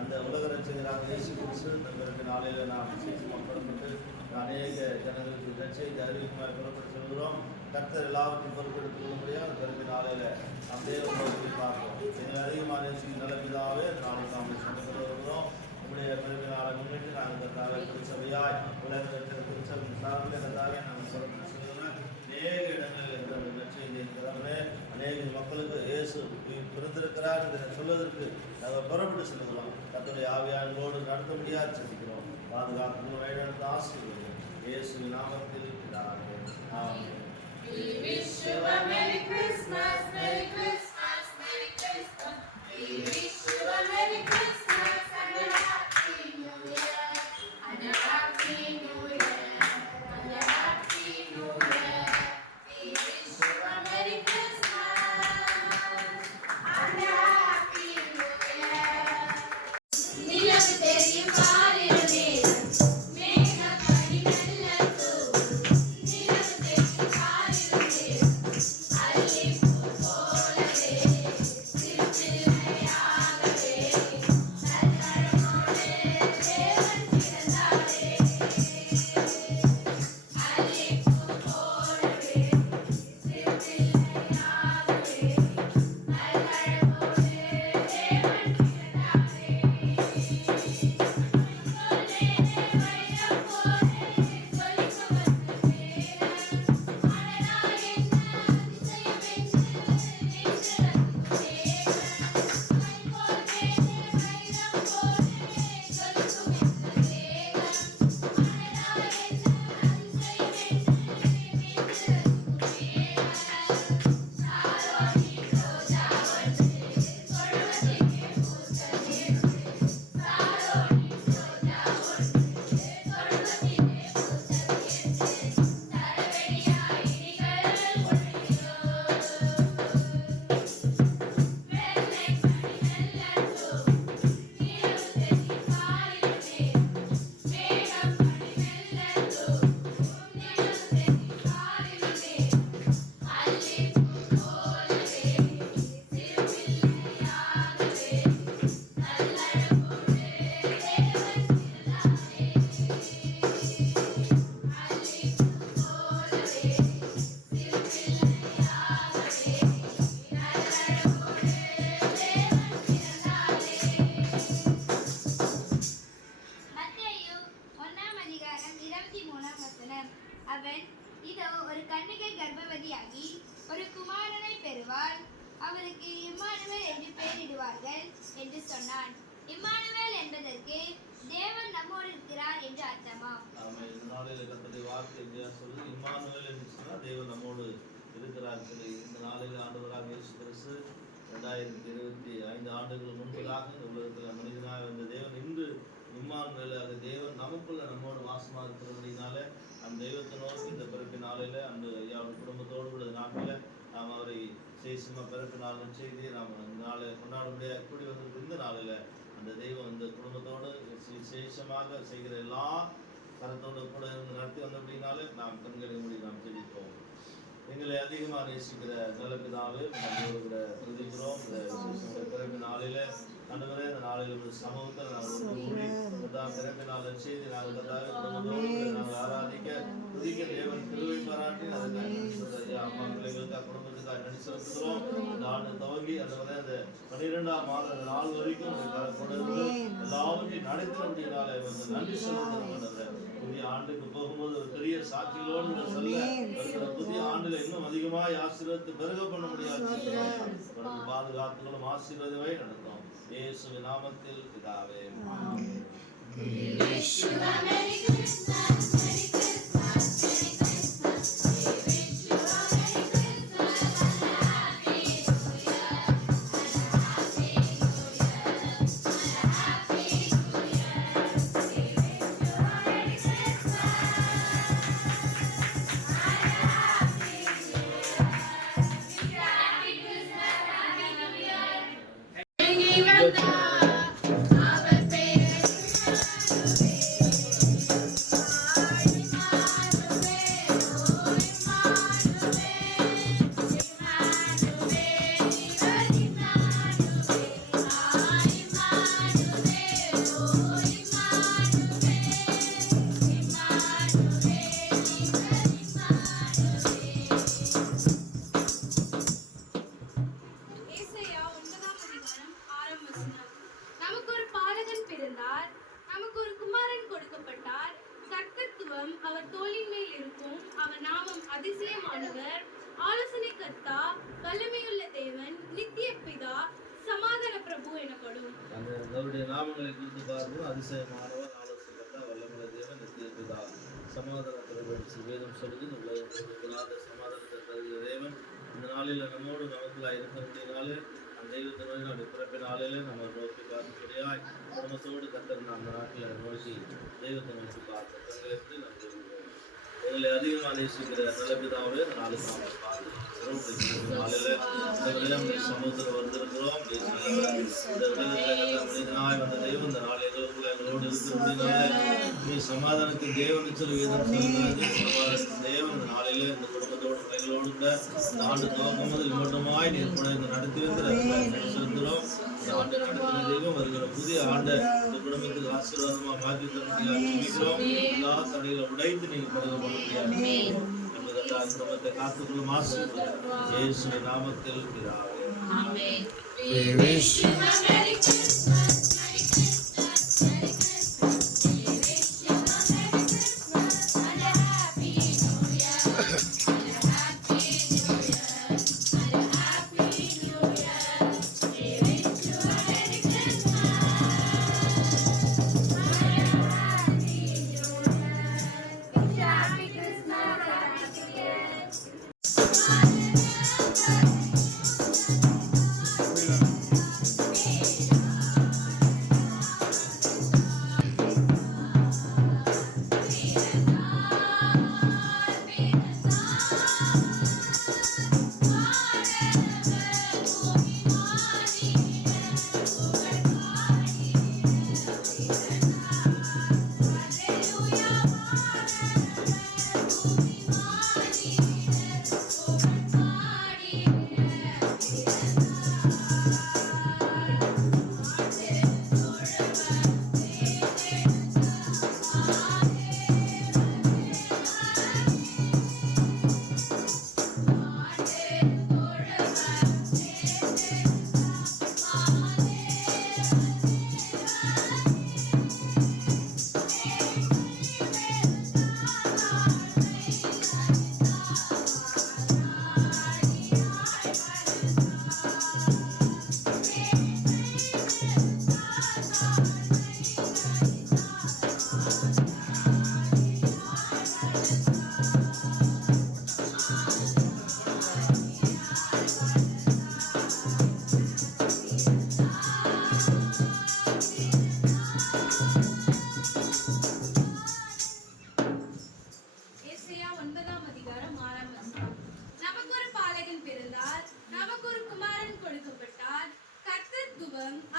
அந்த உலக ரட்சகராக இயேசு கிறிஸ்து இந்த நாளையில நாம் விசேஷமாக புறப்பட்டு அநேக ஜனங்களுக்கு ரட்சையை அறிவிக்குமாறு புறப்பட்டு சொல்கிறோம். கர்த்தர் எல்லாவற்றையும் பொறுப்பெடுத்துக் கொள்ள முடியாது. பிறகு நாளையில அப்படியே உங்களை பார்ப்போம். எங்களை அதிகமாக நேசிக்கும் நல்ல பிதாவே நாளைக்கு நாங்கள் சமைத்து வருகிறோம். உங்களுடைய பிறகு நாளை முன்னிட்டு நாங்கள் கர்த்தாவே திருச்சபையாய் உலக ரட்சக திருச்சபை சார்ந்த கர்த்தாவே நாங்கள் புறப்பட்டு சொல்கிறோம். அநேக இடங்களில் நற்செய்தி இருக்கிறார்களே, அநேக மக்களுக்கு இயேசு பிறந்திருக்கிறார் என்று சொல்வதற்கு நாங்கள் புறப்பட்டு செல்கிறோம். கர்த்தருடைய ஆவியானோடு நடத்த முடியாது செல்கிறோம். பாதுகாப்பு வழிநடத்த ஆசீர்வதியும் இயேசுவின் நாமத்தில் பிதாவே. ஆமென். We wish you a Merry Christmas, Merry Christmas, Merry Christmas. We wish you a Merry Christmas and a Happy New Year, and a Happy New Year, and a Happy New Year. We wish you a Merry Christmas and a Happy New Year. நிலவு தெரியும் பாலிரு நேரம் மேகம் பனி மெல்ல தூவும். நிலவு தெரியும் பாலிரு நேரம் அல்லிப்பூ போலவே சிறுபிள்ளையாகவே நல்வரமோடு தேவன் பிறந்தாரே. அல்லிப்பூ போலவே சிறுபிள்ளையாகவே நல்வரமோடு தேவன் பிறந்தாரே. அவன் இதோ ஒரு கன்னிகை கர்ப்பவதியாகி ஒரு குமாரனை பெறுவாள், அவருக்கு இம்மானுவேல் என்று பெயரிடுவார்கள் என்று சொன்னான். இம்மானுவேல் என்பதற்கு தேவன் நம்மோடு இருக்கிறார் என்று அர்த்தமாம். இந்த நாளில் கர்த்தருடைய வார்த்தை சொல்லி இம்மானுவேல் என்று சொன்னால் தேவன் நம்மோடு இருக்கிறார் சொல்லி இந்த நாளில் ஆண்டவராக இயேசு கிறிஸ்து 2025 ஆண்டுகள் முன்பதாக இந்த உலகத்தில் மனிதனாக வந்த தேவன் இன்று இம்மானுவேலாக தேவன் நமக்குள்ள நம்மோடு வாசமாக இருக்கிறபடினால அந்த தெய்வத்தை நோக்கி இந்த பிறப்பு நாளில் அந்த ஐயாவுடைய குடும்பத்தோடு உள்ள நாட்டில் நாம் அவரை சேஷமாக பிறப்பு நாள் செய்தியை நாம் இந்த நாளை கொண்டாட முடியாது கூடி வந்திருக்க இந்த நாளில் அந்த தெய்வம் இந்த குடும்பத்தோடு விசேஷமாக செய்கிற எல்லா கரத்தோடு கூட இருந்து நடத்தி வந்த அப்படின்னாலே நாம் கண்களை மூடி நாம் ஜெபிப்போம். எங்களை அதிகமாக நேசிக்கிற நல்ல பிதாவே நம்மோடு கூட பிரதிக்கிறோம். இந்த விசேஷ பிறப்பு நாளில் ஆண்டவரே இந்த நாளில் உங்கள் சமூகத்தில் நாங்கள் ஒன்று கூடி பிறப்பினால் செய்தி நாங்கள் குடும்பத்தோடு நாங்கள் ஆராதிக்க புதிய தேவன் திருவை பாராட்டி அதுக்கு அம்மா பிள்ளைகளுக்காக குடும்பத்துக்காக நடி செலுத்துகிறோம். இந்த ஆண்டு துவங்கி ஆண்டவரே அந்த 12ஆம் மாதம் அந்த நாள் வரைக்கும் கொண்டு எல்லாவற்றையும் நடத்தினபடினால நன்றி செலுத்துகிறோம். புதிய ஆண்டுக்கு போகும்போது ஒரு பெரிய சாட்சிகளோடு சொல்ல புதிய ஆண்டுல இன்னும் அதிகமாக ஆசீர்வாதத்தை பெருக பண்ண முடியாது. பாதுகாப்புகளும் ஆசீர்வாதமே நடத்தும். இயேசுவின் நாமத்தில் பிதாவே. அவர் தோளின் மேல் இருக்கும். அவர் நாமம் அதிசயமானவர், ஆலோசனை கர்த்தா, வல்லமையுள்ள தேவன், நித்திய பிதா, சமாதான பிரபு எனப்படும். அவருடைய நாமங்களை குறித்து பார்ப்போம். அதிசயமானவர், ஆலோசனை கர்த்தா, வல்லமையுள்ள தேவன், நித்திய பிதா, சமாதான பிரபு. வேதம் சொல்லுது சமாதானத்தை தருகிற தேவன் இந்த நாளில் நம்மோடு நமக்குள்ளாக இருக்கிறபடினாலே அந்த தெய்வத்தினுடைய பிறப்பின் நாளிலே நம்ம நோக்கி பார்க்கக்கூடியாய் குடும்பத்தோடு கத்தர் அந்த நாட்டில் நோக்கி தெய்வத்தை நோக்கி பார்த்து தங்களுக்கு நன்றி. உங்களை அதிகமாக நேசிக்கிற நல்ல பிதாவே இந்த நாளுக்கு நாம பார்த்து சமூகத்தில் வந்திருக்கிறோம். மனிதனாய் வந்த தெய்வம் இந்த நாள் எங்களோடு இருக்கிறதுனால நீ சமாதானத்தின் தேவன் சொல்லி சமாதானத்தின் தேவன் இந்த நாளிலே இந்த குடும்பத்தோடு பிள்ளைகளோடு கூட இந்த ஆண்டு துவக்கும் போது மட்டுமாய் நீர் கூட இந்த நடத்தி வந்திருக்கிறோம். இந்த ஆண்டு நடத்தின தெய்வம் வருகிற புதிய ஆண்டை இந்த குடும்பத்துக்கு ஆசீர்வாதமாக மாற்றி தரணும். எல்லா தடைகளை உடைத்து நீங்க படுக பண்ண முடியாது. குடும்பத்தை காத்துக்கொள்ளும் ஆசீர்வாதம் இயேசுவின் நாமத்தில் பிதாவே. ஆமென். We wish you a Merry Christmas. Merry Christmas. Merry Christmas. We wish you a Merry Christmas and a Happy New Year. And a Happy New Year. And a Happy New Year. We wish you a Merry Christmas and a Happy New Year. Wish you a Happy Christmas and a Happy New Year.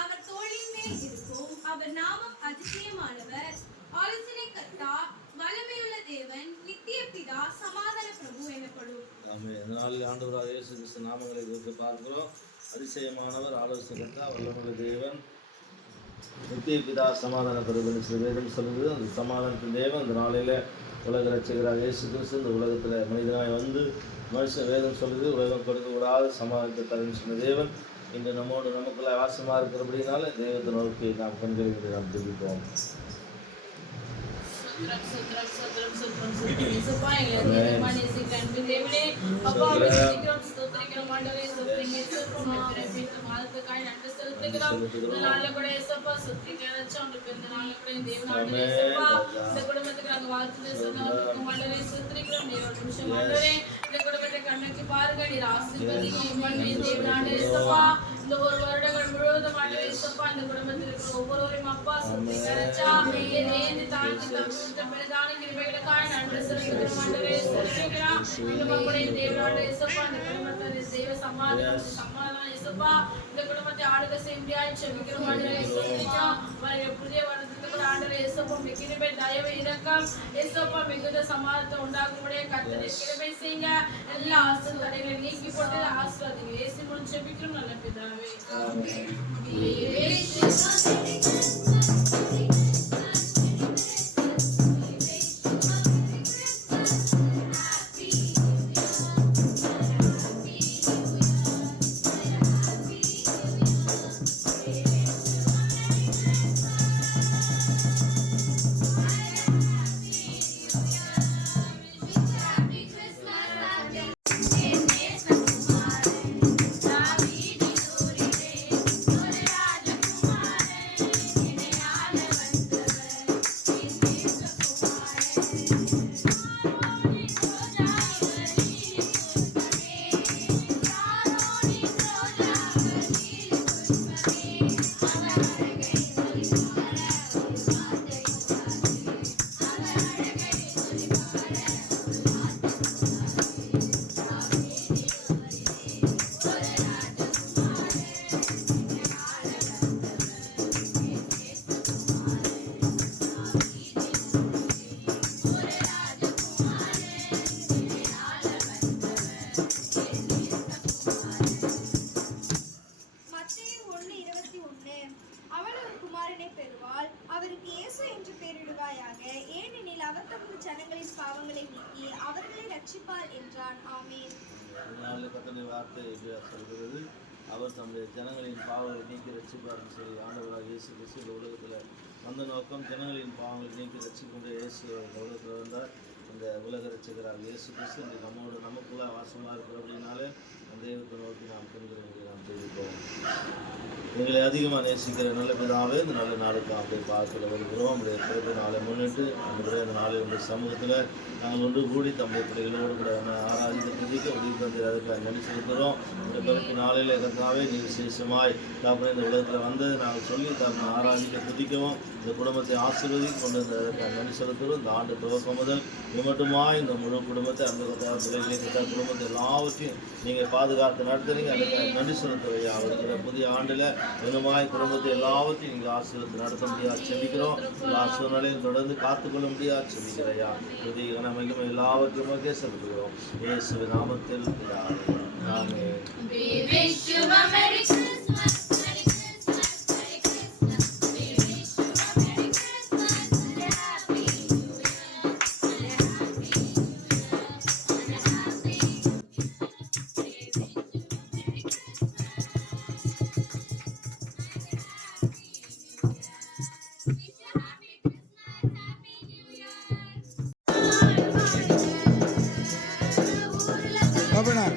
அவர் தோளின் மேல் இருக்கும். அவர் நாமம் அதிசயமானவர், ஆலோசனை கர்த்தா, வல்லமையுள்ள தேவன், நித்திய பிதா, சமாதான பிரபு எனப்படும். ஆமென். இந்த நாளில் ஆண்டவராக இயேசு கிறிஸ்து நாமங்களை குறித்து பார்க்கிறோம். அதிசயமானவர், ஆலோசகர்த்தா, வல்லமையுள்ள தேவன், நித்திய பிதா, சமாதான பிரபுன்னு சில வேதம் சொல்லுது. அந்த சமாதானத்தின் தேவன் இந்த நாளில் உலக ரட்சகராக இயேசு கிறிஸ்து இந்த உலகத்தில் மனிதனாய் வந்து மனுஷன் வேதம் சொல்லுது உலகம் கொடுக்கக்கூடாத சமாதானத்தை தருன்னு சொன்ன தேவன் இன்று நம்மோடு நமக்குள்ள வாசமாக இருக்கிறபடினால தெய்வத்தை நோக்கி நாம் கண்களை நாம் தெரிவிப்போம். கண்ணுக்கு பாருங்க நீர் ஆசீர்வதிங்க இந்த ஒரு வருடங்கள் முழுவதும் இந்த குடும்பத்தில் இருக்கிற ஒவ்வொருவரையும் அப்பா சுத்திகரிச்சா ஏந்தி தாழ்ந்து பெரிதான கிருபைகளுக்காக நன்றி செலுத்துகிறோம் ஆண்டவரே. செலுத்துகிறோம் இந்த மக்களை தேவனான இயேசுப்பா இந்த குடும்பத்தை தெய்வ சமாதானம் இயேசுப்பா இந்த குடும்பத்தை ஆளுகை செய்யாய் செபிக்கிறோம் ஆண்டவரே. செலுத்துகிறோம் வர புதிய வருடத்துக்கு கூட ஆண்டவரே இயேசுப்பா உம்முடைய கிருபை தயவு இரக்கம் இயேசுப்பா மிகுந்த சமாதானத்தை உண்டாக்கும்படியே கர்த்தருடைய கிருபை செய்யுங்க. எல்லா ஆசீர்வாதங்களை நீக்கி போட்டு ஆசீர்வாதம் இயேசு மூலம் செபிக்கிறோம் நல்ல பிதாவே. ஆமென். அவருக்கு இயேசு என்று பெயரிடுவாயாக, ஏனெனில் அவர் தமது ஜனங்களின் பாவங்களை நீக்கி அவர்களை ரட்சிப்பார் என்றான். ஆமென். கர்த்தருடைய வார்த்தை சொல்கிறது, அவர் தம்முடைய ஜனங்களின் பாவங்களை நீக்கி ரட்சிப்பார்னு சொல்லி ஆண்டவராக இயேசு கிறிஸ்து இந்த உலகத்தில் வந்த நோக்கம் ஜனங்களின் பாவங்களை நீக்கி ரட்சிக்கின்ற இயேசு இந்த உலகத்தில் வந்தார். இந்த உலக ரட்சகராக இயேசு கிறிஸ்து இந்த நம்மோடு நமக்குள்ள வாசமாக இருக்கிற அப்படின்னாலே அந்த தெய்வத்தை நோக்கி நாம் பெண்களை நாம் தெரிவிப்போம். எங்களை அதிகமாக நேசிக்கிற நல்ல பிதாவே, இந்த நல்ல நாளுக்கு அப்படியே பார்க்கல வருகிறோம். நம்முடைய பிறப்பு நாளை முன்னிட்டு நம்முடைய இந்த நாளை உடைய சமூகத்தில் நாங்கள் ஒன்று கூடி தம்முடைய பிள்ளைகளோடு கூட ஆராதித்த துதிக்க உதவி தந்தை அதுக்கு நன்றி செலுத்துகிறோம். இந்த பிறப்பு நாளில் கர்த்தாவே நீ விசேஷமாய் தாப்பனை இந்த உலகத்தில் வந்து நாங்கள் சொல்லி தம்மை ஆராதிக்க துதிக்கவும் இந்த குடும்பத்தை ஆசீர்வதித்து கொண்டு வந்ததற்கு நன்றி செலுத்துகிறோம். இந்த ஆண்டு துவக்கம் முதல் மட்டுமாய் இந்த முழு குடும்பத்தை அந்த பிள்ளைகளை குடும்பத்தை எல்லாவற்றையும் நீங்கள் பாதுகாத்து நடத்துறீங்க. அதுக்கு நன்றி செலுத்துவையா. இருக்கிற புதிய ஆண்டில் இன்னுமாய் குடும்பத்தை எல்லாவற்றையும் நீங்கள் ஆசீர்வதித்து நடத்த முடியாது செபிக்கிறோம். எல்லா சூழ்நிலையும் தொடர்ந்து காத்துக்கொள்ள முடியாது செபிக்கிறையா. புதிய கனமைக்கும் எல்லாவற்றையுமே செலுத்துகிறோம் இயேசுவின் நாமத்தில். ஆமென். Open up.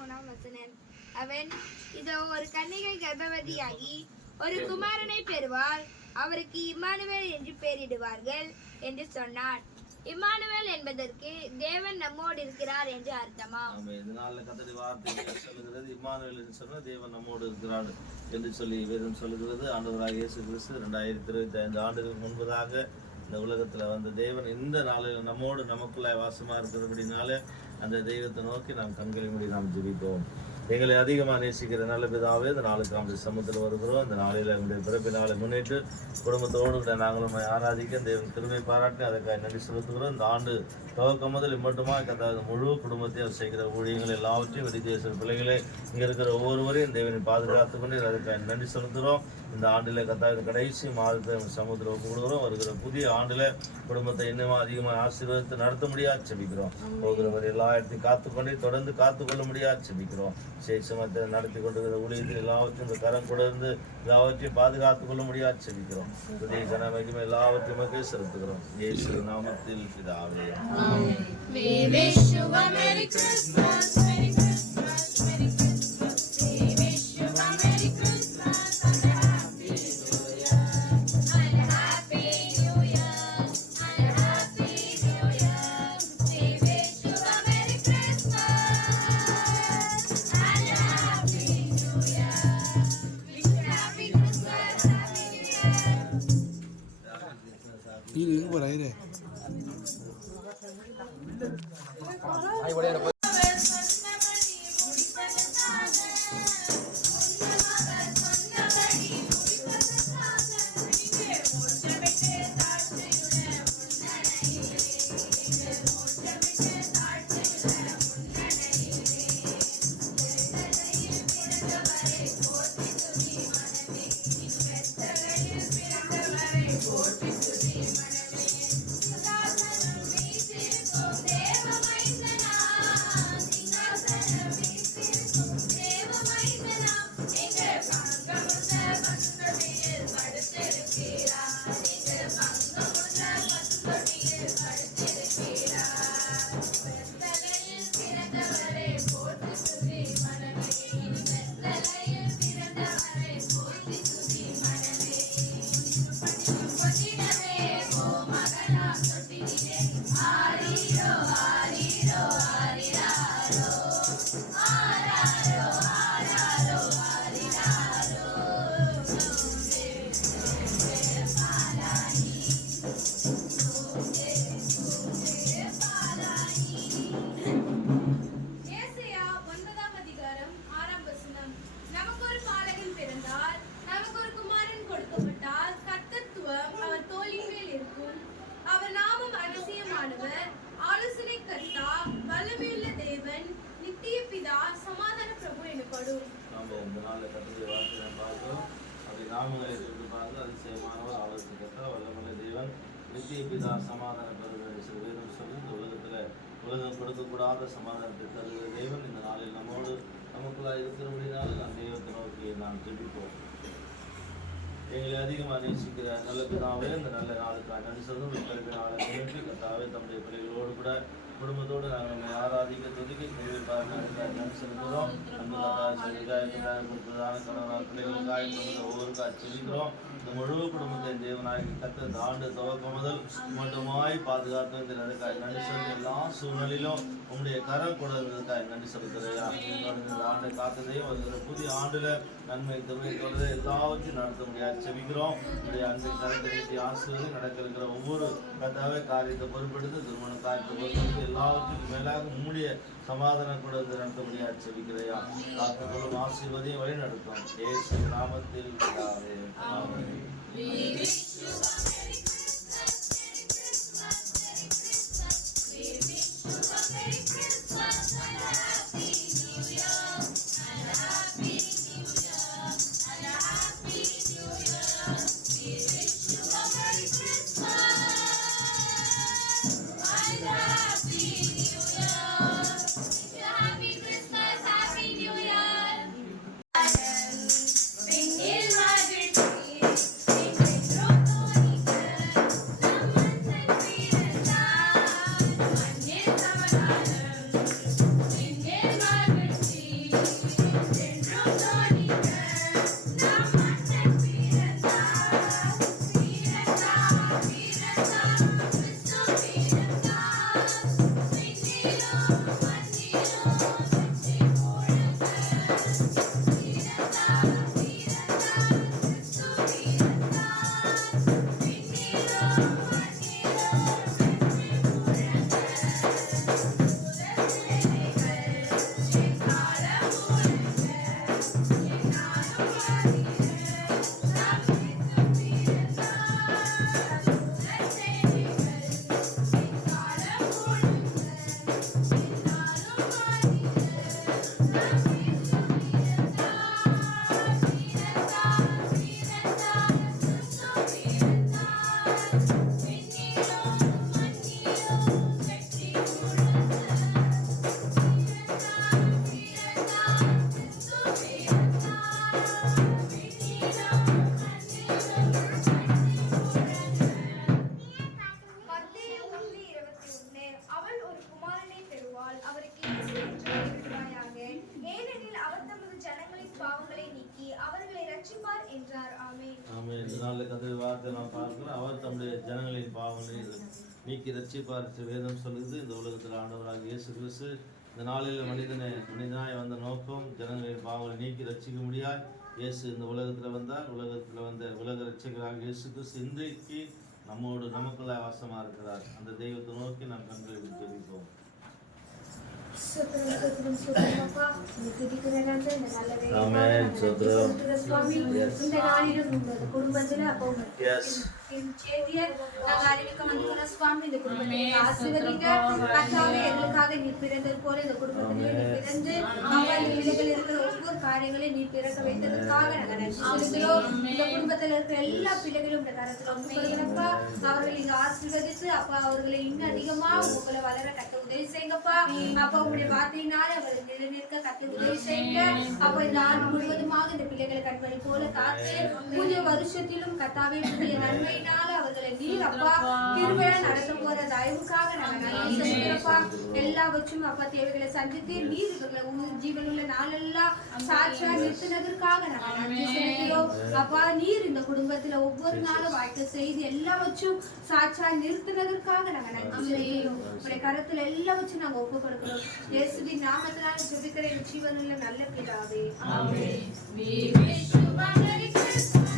33 அவன் இதோ ஒரு கன்னிகை கர்ப்பவதியாகி ஒரு குமாரனை பெறுவாள், அவருக்கு இம்மானுவேல் என்று பெயரிடுவார்கள் என்று சொன்னான். இம்மானுவேல் என்பதற்கு தேவன் நம்மோடு இருக்கிறார் என்று அர்த்தமாம். இதனால கர்த்தருடைய வார்த்தை சொல்லுகிறது, இம்மானுவேல் என்று சொன்னால் தேவன் நம்மோடு இருக்கிறார் என்று சொல்லி வேதம் சொல்லுகிறது. ஆண்டவராக இயேசு கிறிஸ்து 2025 ஆண்டுகளுக்கு முன்பதாக இந்த உலகத்தில் வந்த தேவன் இந்த நாளில் நம்மோடு நமக்குள்ள வாசமாக இருக்கிறபடினால அந்த தெய்வத்தை நோக்கி நாம் கண்களை மூடி நாம் ஜெபிப்போம். எங்களை அதிகமாக நேசிக்கிற நல்ல பிதாவே, இந்த நாளுக்கு நம்ம சமூகத்தில் வருகிறோம். இந்த நாளில் எங்களுடைய பிறப்பு நாளை முன்னிட்டு குடும்பத்தோடு கூட நாங்களும் ஆராதிக்க தேவன் திருமை பாராட்டி அதற்காக நன்றி செலுத்துகிறோம். இந்த ஆண்டு துவக்கம் முதல் இம்மட்டுமாக கத்தாத முழு குடும்பத்தையும் செய்கிற ஊழியங்கள் எல்லாவற்றையும் வெளிதேச பிள்ளைகளே இங்கே இருக்கிற ஒவ்வொருவரையும் தேவனை பாதுகாத்து கொண்டு அதற்காக நன்றி செலுத்துகிறோம். இந்த ஆண்டில் கத்தாத கடைசி மாதத்தை சமூகத்தில் ஒப்பு கொடுக்குறோம். வருகிற புதிய ஆண்டில் குடும்பத்தை இன்னும் அதிகமாக ஆசீர்வாதத்தை நடத்த முடியாது செபிக்கிறோம். போகிறவர் எல்லா இடத்தையும் காத்துக்கொண்டே தொடர்ந்து காத்துக்கொள்ள முடியாது செபிக்கிறோம். சேஷமத்தை நடத்தி கொண்டிருக்கிற ஊழியத்தில் எல்லாவற்றையும் இந்த கரம் கொடுத்து எல்லாவற்றையும் பாதுகாத்துக் கொள்ள முடியாது செபிக்கிறோம். புதிய கனமைக்கும் எல்லாவற்றையுமே செலுத்துகிறோம். இயேசு நாமத்தில் பிதாவே. We wish you a Merry Christmas, Merry Christmas, Merry Christmas. We wish you a Merry Christmas and a Happy New Year. And a Happy New Year. And a Happy New Year. We wish you a Merry Christmas and a Happy New Year. Wish you a Happy Christmas, Happy New Year. இது எங்க போற ஐரே ஏசாயா 9ஆம் அதிகாரம் 6ஆம் வசனம். நமக்கு ஒரு பாலகன் பிறந்தார், நமக்கு ஒரு குமாரன் கொடுக்கப்பட்டார், கர்த்தத்துவம் அவர் தோளின் மேல் இருக்கும். அவர் நாமம் அதிசயமானவர், ஆலோசனை கர்த்தா, வல்லமையுள்ள தேவன், நித்திய பிதா, சமாதான பிரபு எனப்படும். நாம் இந்த நாளில் கர்த்தருடைய வார்த்தையை நாம் பார்க்கிறோம். அப்படி நாமங்களை சொல்லி பார்த்து அதிசயமானவர், ஆலோசனை கர்த்தா, வல்லமையுள்ள தேவன், நித்திய பிதா, சமாதான பிரபு என்று வேதம் சொல்லி இந்த உலகம் கொடுக்கக்கூடாத சமாதானத்தை தருகிற தேவன் இந்த நாளில் நம்மோடு நமக்குள்ளாக இருக்கிறபடினால நாம் தெய்வத்தை நோக்கி நாம் ஜெபிப்போம். எங்களை அதிகமாக நேசிக்கிற நல்ல பிதாவே, இந்த நல்ல நாளுக்காக நன்றி சொல்லும். பிறகு நாளை முன்னிட்டு கர்த்தாவே தம்முடைய பிள்ளைகளோடு கூட குடும்பத்தோடு நாங்கள் நம்மை ஆராதிக்க துதிக்க நன்றி செலுத்துகிறோம். கொடுத்ததான கணவனாக பிள்ளைகளுக்காக ஒவ்வொருக்காக செலுத்துகிறோம். இந்த முழு குடும்பத்தை தேவனாகி கத்த இந்த ஆண்டு துவக்கம் முதல் மட்டுமாய் பாதுகாத்து இந்த நன்றி செலுத்த எல்லா சூழ்நிலையிலும் உங்களுடைய கரம் கூட இருந்ததுக்காக நன்றி செலுத்துறையா. இந்த ஆண்டை காத்ததையும் வருகிற புதிய ஆண்டுல நன்மை திருமை தொடர்ந்து எல்லாவற்றையும் நடத்த முடியாது செபிக்கிறோம். உங்களுடைய அன்பை கரத்தை நீட்டி ஆசிர்வதி நடக்க இருக்கிற ஒவ்வொரு கத்தாவே காரியத்தை பொறுப்பெடுத்து திருமண காரியத்தை பொறுப்பெடுத்து எல்லாவற்றுக்கும் மேலாக உம்முடைய சமாதானம் கூட நடத்த முடியாது செபிக்கிறையா. காத்துக்கொள்ளும் ஆசீர்வதியும் வழி நடத்தும். இயேசு நாமத்தில் பிதாவே. ஆமென். We wish you a Merry Christmas, Merry Christmas, Merry Christmas. We wish you a Merry Christmas and a Happy New Year. And a Happy New Year. And a Happy New Year. We wish you a Merry Christmas and a Happy New Year. Wish you a Happy Christmas, Happy New Year. Sing in my victory, sing with நாளில் கர்த்தருடைய வார்த்தை நாம் பார்க்கிறோம். அவர் தம்முடைய ஜனங்களின் பாவங்களை நீக்கி ரட்சிப்பார் வேதம் சொல்லுது. இந்த உலகத்தில் ஆண்டவராக இயேசு கிறிஸ்து இந்த நாளில் மனிதனாய் வந்த நோக்கம் ஜனங்களின் பாவங்களை நீக்கி ரட்சிக்க முடியாது. இயேசு இந்த உலகத்தில் வந்தார். உலகத்தில் வந்த உலக ரட்சகராக இயேசு கிறிஸ்து இன்றைக்கு நமக்குள்ள வாசமாக இருக்கிறார். அந்த தெய்வத்தை நோக்கி நாம் கண்களை ஜெபிப்போம். காரியங்களையும் நீ பிறக்க வைத்ததற்காக இந்த குடும்பத்தில் இருக்கிற எல்லா பிள்ளைகளும் அவர்களை இங்க ஆசீர்வதித்து அப்பா அவர்களை இன்னும் அதிகமா உங்களை வளர கட்ட உதவி செய்யுங்கப்பா. அப்பா உங்களுடைய வார்த்தையினால அவர்களை நிலைநிற்க கட்ட உதவி செய்யுங்க. அப்ப இந்த ஆண்டு முழுவதுமாக இந்த பிள்ளைகளை கண்மணி போல காத்து புதிய வருஷத்திலும் கத்தாவே புதிய நன்மையினால அவர்களை நீர் அப்பா கிருபையா நடத்த போற தயவுக்காக நாங்க நன்றி செலுத்துறப்பா. எல்லாவற்றும் அப்பா தேவைகளை சந்தித்து நீர் இவர்களை ஜீவனுள்ள நாளெல்லாம் சாட்சியா நிறுத்தினதற்காக நாங்க நன்றி செலுத்துகிறோம். அப்பா நீர் இந்த குடும்பத்துல ஒவ்வொரு நாளும் வாய்க்க செய்து எல்லாவற்றும் சாட்சியா நிறுத்தினதற்காக நாங்க நன்றி செலுத்துகிறோம். உடைய கரத்துல எல்லாவற்றும் நாங்க ஒப்பு கொடுக்கிறோம். இயேசுவின் நாமத்தினால ஜெபிக்கிற ஜீவனுள்ள நல்ல பிதாவே. ஆமென். We wish you a Merry Christmas.